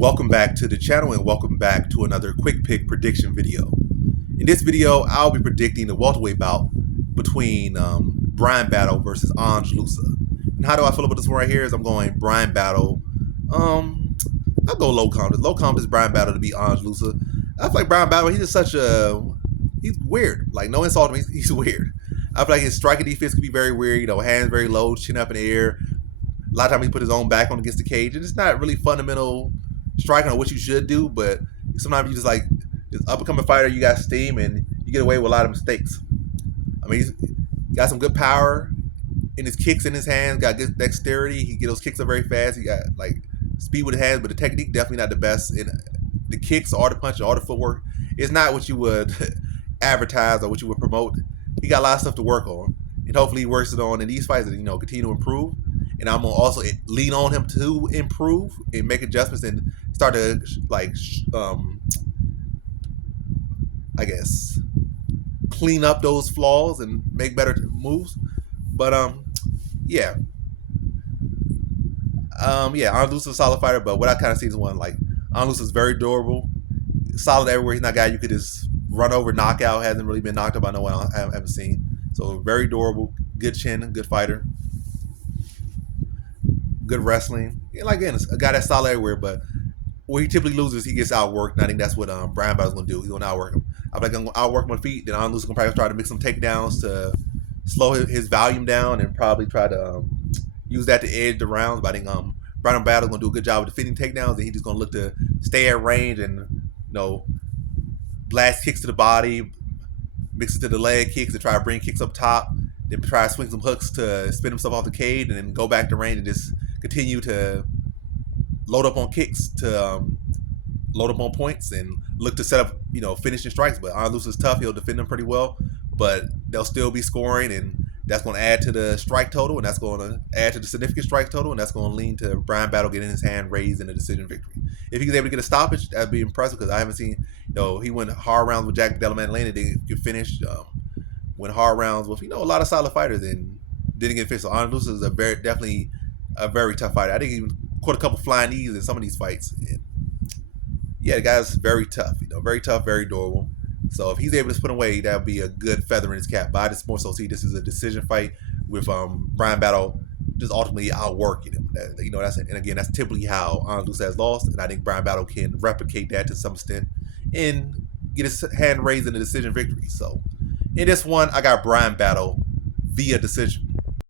Welcome back to the channel and welcome back to another quick pick prediction video. In this video, I'll be predicting the welterweight bout between Bryan Battle versus Ange Loosa. And how do I feel about this one right here is I'm going Bryan Battle. I'll go low confidence. Low confidence Bryan Battle to beat Ange Loosa. I feel like Bryan Battle, he's just he's weird. Like, no insult to him, he's weird. I feel like his striking defense could be very weird. You know, hands very low, chin up in the air. A lot of times he put his own back on against the cage. And it's not really fundamental striking on what you should do, but sometimes you just like this up and coming fighter, you got steam and you get away with a lot of mistakes. I mean, he's got some good power in his kicks in his hands, got good dexterity. He get those kicks up very fast. He got like speed with his hands, but the technique definitely not the best. In the kicks, all the punches, all the footwork, it's not what you would advertise or what you would promote. He got a lot of stuff to work on, and hopefully he works it on in these fights and continue to improve. And I'm gonna also lean on him to improve and make adjustments and start to I guess clean up those flaws and make better moves. But yeah, Ange Loosa is a solid fighter, but what I kind of see is one like Ange Loosa is very durable, solid everywhere. He's not a guy you could just run over, knockout. Hasn't really been knocked out by no one I haven't seen. So very durable, good chin, good fighter. Good wrestling. And like, again, a guy that's solid everywhere, but when he typically loses, he gets outworked, and I think that's what Bryan Battle's going to do. He's going to outwork him. I think I'm going to outwork him on feet, then Ange Loosa going to probably try to make some takedowns to slow his volume down and probably try to use that to edge the rounds. But I think Bryan Battle's going to do a good job of defending takedowns, and he's just going to look to stay at range and, blast kicks to the body, mix it to the leg kicks, and try to bring kicks up top, then try to swing some hooks to spin himself off the cage, and then go back to range and just continue to load up on kicks, to load up on points, and look to set up, finishing strikes. But Ange Loosa's tough. He'll defend them pretty well, but they'll still be scoring, and that's going to add to the strike total, and that's going to add to the significant strike total, and that's going to lean to Bryan Battle getting his hand raised in a decision victory. If he's able to get a stoppage, that'd be impressive, because I haven't seen, he went hard rounds with Jack Della Maddalena, didn't get finished. Went hard rounds with, a lot of solid fighters, and didn't get finished. So Ange Loosa is definitely a very tough fighter. I think he even caught a couple flying knees in some of these fights. And yeah, the guy's very tough, very tough, very durable. So if he's able to put away, that would be a good feather in his cap. But I just more so see this as a decision fight with Bryan Battle just ultimately outworking him. That's typically how Ange Loosa has lost, and I think Bryan Battle can replicate that to some extent and get his hand raised in a decision victory. So in this one, I got Bryan Battle via decision.